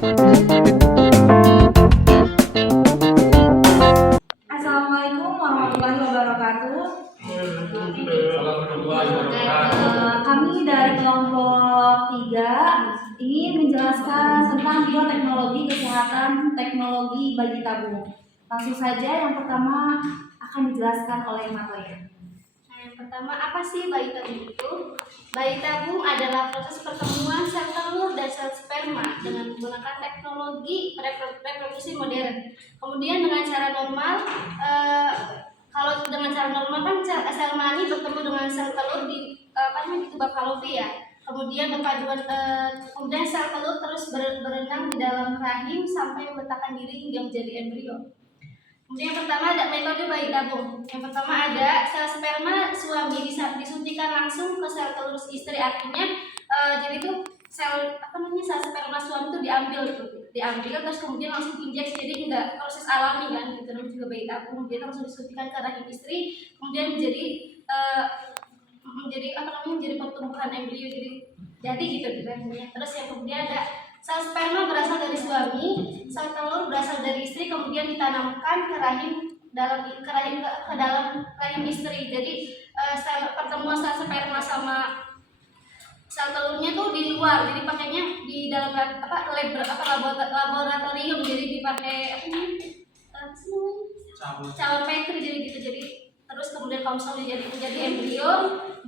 Assalamualaikum warahmatullahi wabarakatuh. Kami dari kelompok 3 ingin menjelaskan tentang bioteknologi kesehatan teknologi bayi tabung. Langsung saja yang pertama akan dijelaskan oleh Matoya. Yang pertama, apa sih bayi tabung itu? Bayi tabung adalah proses pertemuan sel telur dan sel sperma dengan menggunakan teknologi reproduksi modern. Kemudian dengan cara normal, kalau dengan cara normal kan sel mani bertemu dengan sel telur di di tuba Fallopi ya. Kemudian kemudian sel telur terus berenang di dalam rahim sampai meletakkan diri hingga menjadi embrio. Kemudian yang pertama ada metode bayi tabung. Yang pertama ada sel sperma suami disuntikan langsung ke sel telur istri, artinya jadi itu sel sel sperma suami itu diambil terus kemudian langsung diinjeksi, jadi enggak proses alami kan gitu. Namanya juga bayi tabung, dia langsung disuntikan ke rahim istri, kemudian menjadi menjadi pertumbuhan embrio, jadi gitu di rahimnya. Terus yang kemudian ada sel sperma berasal dari suami, sel telur berasal dari istri, kemudian ditanamkan ke dalam rahim istri. Jadi pertemuan sel sperma sama sel telurnya tuh di luar, jadi pakainya di dalam laboratorium, jadi dipakai cawan Petri, jadi gitu. Jadi terus kemudian kalau misalnya menjadi embrio,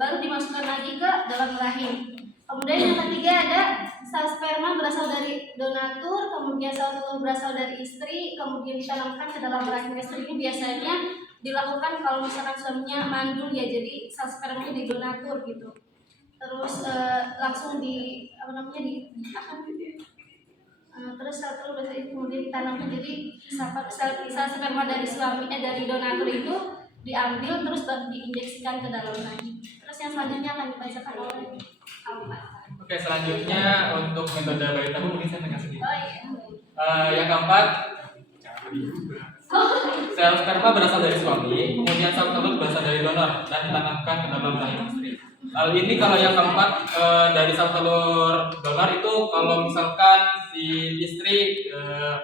baru dimasukkan lagi ke dalam rahim. Kemudian yang ketiga ada sel sperma berasal dari donatur, kemudian sel telur berasal dari istri, kemudian ditanamkan ke dalam rahim istri. Ini biasanya dilakukan kalau misalkan suaminya mandul ya, jadi sel spermanya di donatur gitu. Terus langsung terus sel telur kemudian ditanamkan, jadi sel sperma dari dari donatur itu diambil terus diinjeksikan ke dalam rahim. Terus yang selanjutnya akan dibacakan oleh Alfa. Oke, selanjutnya untuk metode bayi tabung mungkin saya tanya sedikit. Oh iya. Yang keempat, sel sperma berasal dari suami, kemudian sel telur berasal dari donor dan ditanamkan ke dalam rahim istri. Hal ini kalau yang keempat dari sel telur donor itu kalau misalkan si istri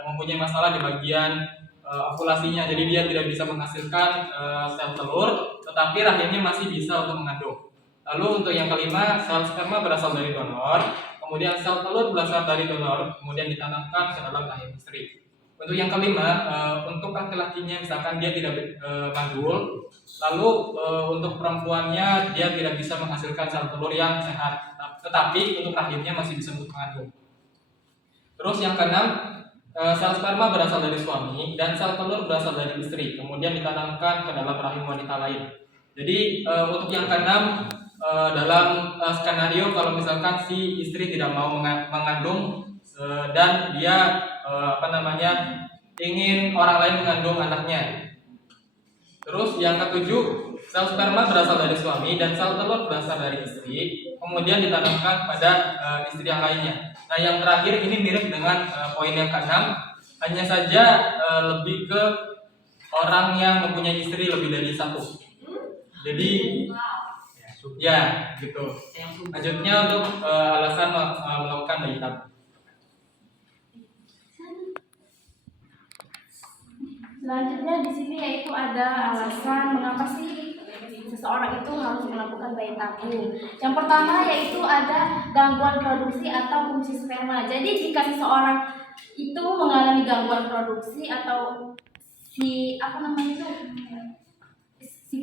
mempunyai masalah di bagian ovulasinya, jadi dia tidak bisa menghasilkan sel telur, tetapi rahimnya masih bisa untuk mengandung. Lalu untuk yang kelima, sel sperma berasal dari donor, kemudian sel telur berasal dari donor, kemudian ditanamkan ke dalam rahim istri. Untuk yang kelima, untuk laki-lakinya misalkan dia tidak mandul, lalu untuk perempuannya dia tidak bisa menghasilkan sel telur yang sehat, tetapi untuk rahimnya masih bisa untuk mengandung. Terus yang keenam, sel sperma berasal dari suami dan sel telur berasal dari istri, kemudian ditanamkan ke dalam rahim wanita lain. Jadi untuk yang keenam, dalam skenario kalau misalkan si istri tidak mau mengandung dan dia ingin orang lain mengandung anaknya. Terus yang ketujuh, sel sperma berasal dari suami dan sel telur berasal dari istri, kemudian ditanamkan pada istri yang lainnya. Nah, yang terakhir ini mirip dengan poin yang keenam, hanya saja lebih ke orang yang mempunyai istri lebih dari satu. Jadi ya gitu. Lanjutnya untuk alasan melakukan bayi tabung. Selanjutnya di sini yaitu ada alasan mengapa sih seseorang itu harus melakukan bayi tabung. Yang pertama yaitu ada gangguan produksi atau fungsi sperma. Jadi jika seseorang itu mengalami gangguan produksi atau si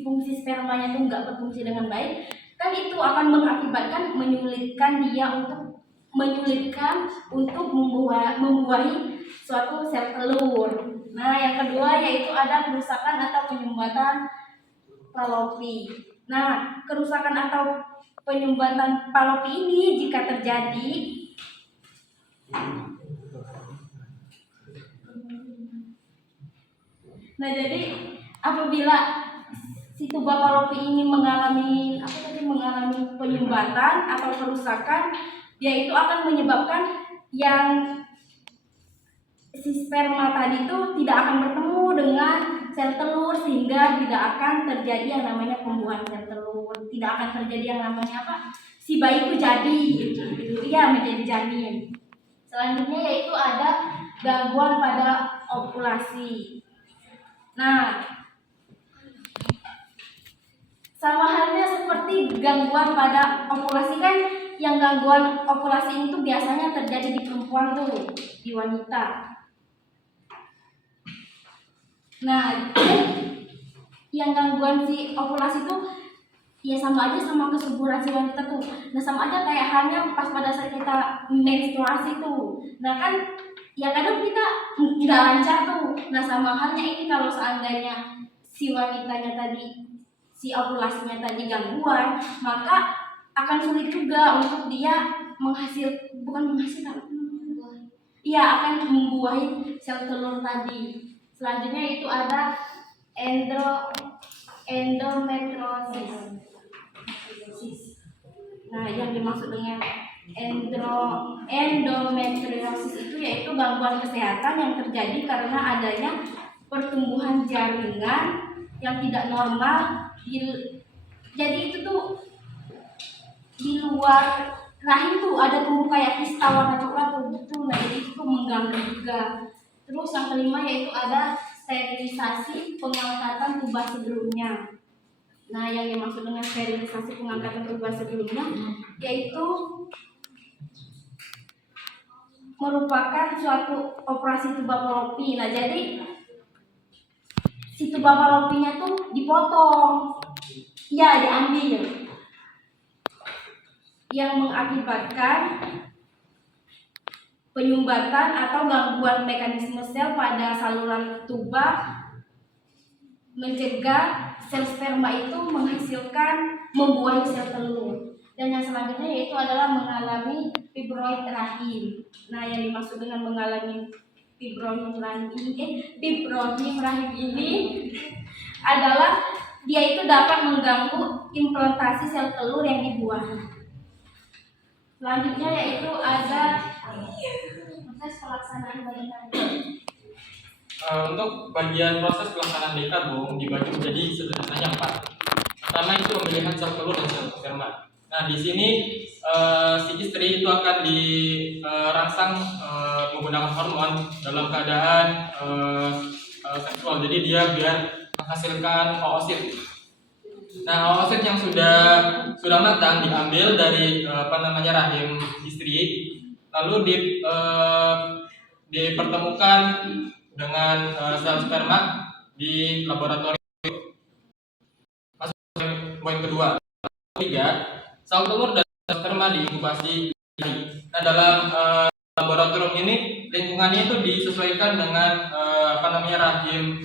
fungsi spermanya itu nggak berfungsi dengan baik, kan itu akan mengakibatkan menyulitkan membuahi suatu sel telur. Nah, yang kedua yaitu ada kerusakan atau penyumbatan Fallopi. Nah, kerusakan atau penyumbatan Fallopi ini jika terjadi jadi apabila si tuba Fallopi ini mengalami penyumbatan atau kerusakan, dia itu akan menyebabkan yang si sperma tadi itu tidak akan bertemu dengan sel telur, sehingga tidak akan terjadi yang namanya pembuahan sel telur, tidak akan terjadi yang namanya si bayi itu jadi menjadi janin. Selanjutnya yaitu ada gangguan pada ovulasi. Nah, sama halnya seperti gangguan pada ovulasi kan, yang gangguan ovulasi itu biasanya terjadi di perempuan tuh, di wanita. Nah, yang gangguan si ovulasi tuh ya sama aja sama kesuburan si wanita tuh. Nah, sama aja kayak halnya pas pada saat kita menstruasi tuh. Nah kan, ya kadang kita nggak lancar tuh. Nah sama halnya ini kalau seandainya si wanitanya tadi, si ovulasinya tadi gangguan, maka akan sulit juga untuk dia bukan menghasilkan, iya akan membuahi sel telur tadi. Selanjutnya itu ada endometriosis. Nah, yang dimaksud dengan endometriosis itu yaitu gangguan kesehatan yang terjadi karena adanya pertumbuhan jaringan yang tidak normal jadi itu tuh di luar rahim tuh ada tumbuh kayak kista warna coklat tuh gitu. Nah, jadi itu mengganggu juga. Terus yang kelima yaitu ada sterilisasi pengangkatan tuba sebelumnya. Nah, yang dimaksud dengan sterilisasi pengangkatan tuba sebelumnya yaitu merupakan suatu operasi tuba fallopi. Nah, jadi si tuba fallopinya tuh dipotong, ya diambil, yang mengakibatkan penyumbatan atau gangguan mekanisme sel pada saluran tuba, mencegah sel sperma itu membuahi sel telur. Dan yang selanjutnya yaitu adalah mengalami fibroid rahim. Nah, yang dimaksud dengan mengalami fibroid rahim ini adalah dia itu dapat mengganggu implantasi sel telur yang dibuang. Selanjutnya yaitu ada proses pelaksanaan bayi tabung. Untuk bagian proses pelaksanaan bayi tabung dibagi menjadi sederhananya 4. Pertama itu pemilihan sel telur dan sel sperma. Nah, di sini si istri itu akan dirangsang menggunakan hormon dalam keadaan seksual. Jadi dia biar menghasilkan oosit. Nah, oosit yang sudah matang diambil dari rahim istri, lalu dipertemukan dengan sel sperma di laboratorium. Masuk ke poin kedua. Ketiga, sel telur dan sel sperma diinkubasi. Nah, dalam laboratorium ini lingkungannya itu disesuaikan dengan rahim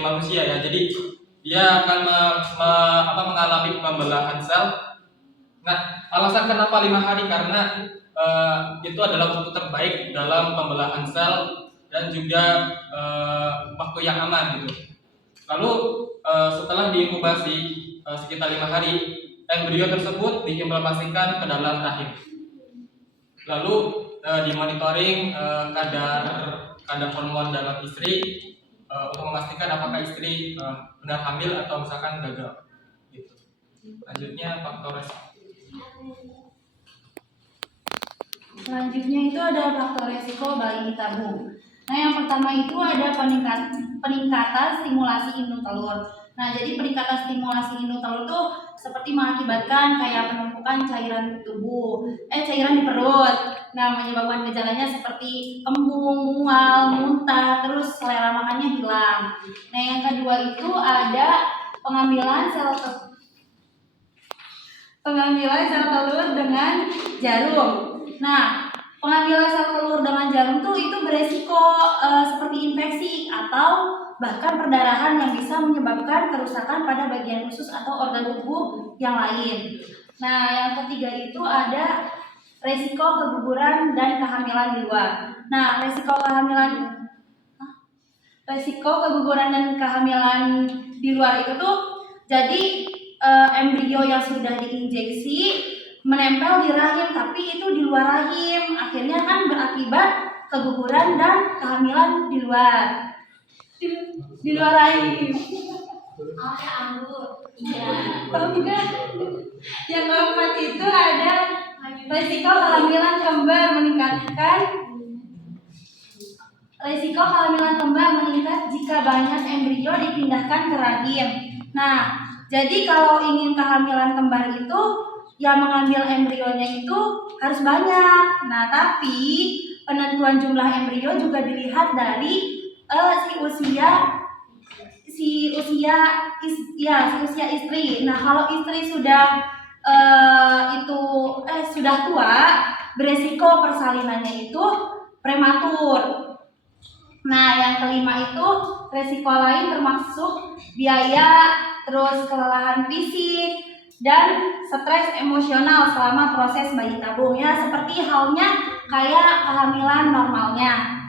manusia ya. Jadi dia akan mengalami pembelahan sel. Nah, alasan kenapa 5 hari karena itu adalah waktu terbaik dalam pembelahan sel dan juga waktu yang aman gitu. Lalu setelah diinkubasi sekitar 5 hari, embrio tersebut diimplementasikan ke dalam rahim. Lalu dimonitoring kadar hormon dalam istri untuk memastikan apakah istri benar hamil atau misalkan gagal. Gitu. Selanjutnya faktor resiko. Selanjutnya itu ada faktor resiko bayi tabung. Nah, yang pertama itu ada peningkatan stimulasi induk telur. Nah, jadi peningkatan stimulasi induk telur itu seperti mengakibatkan kayak penumpukan cairan di perut. Nah, menyebabkan gejalanya seperti embung, mual, muntah, terus selera makannya hilang. Nah, yang kedua itu ada pengambilan sel telur dengan jarum. Nah, pengambilan sel telur dengan jarum tuh itu beresiko seperti infeksi atau bahkan perdarahan yang bisa menyebabkan kerusakan pada bagian khusus atau organ tubuh yang lain. Nah, yang ketiga itu ada resiko keguguran dan kehamilan di luar. Nah, resiko keguguran dan kehamilan di luar itu tuh jadi embrio yang sudah diinjeksi menempel di rahim tapi itu di luar rahim, akhirnya kan berakibat keguguran dan kehamilan di luar rahim. Iya. Yang keempat itu ada resiko kehamilan kembar meningkatkan Risiko kehamilan kembar meningkat jika banyak embrio dipindahkan ke rahim. Nah, jadi kalau ingin kehamilan kembar itu yang mengambil embrionya itu harus banyak. Nah, tapi penentuan jumlah embrio juga dilihat dari si usia istri. Nah, kalau istri sudah sudah tua, beresiko persalinannya itu prematur. Nah, yang kelima itu resiko lain termasuk biaya, terus kelelahan fisik, dan stres emosional selama proses bayi tabung, ya seperti halnya kayak kehamilan normalnya.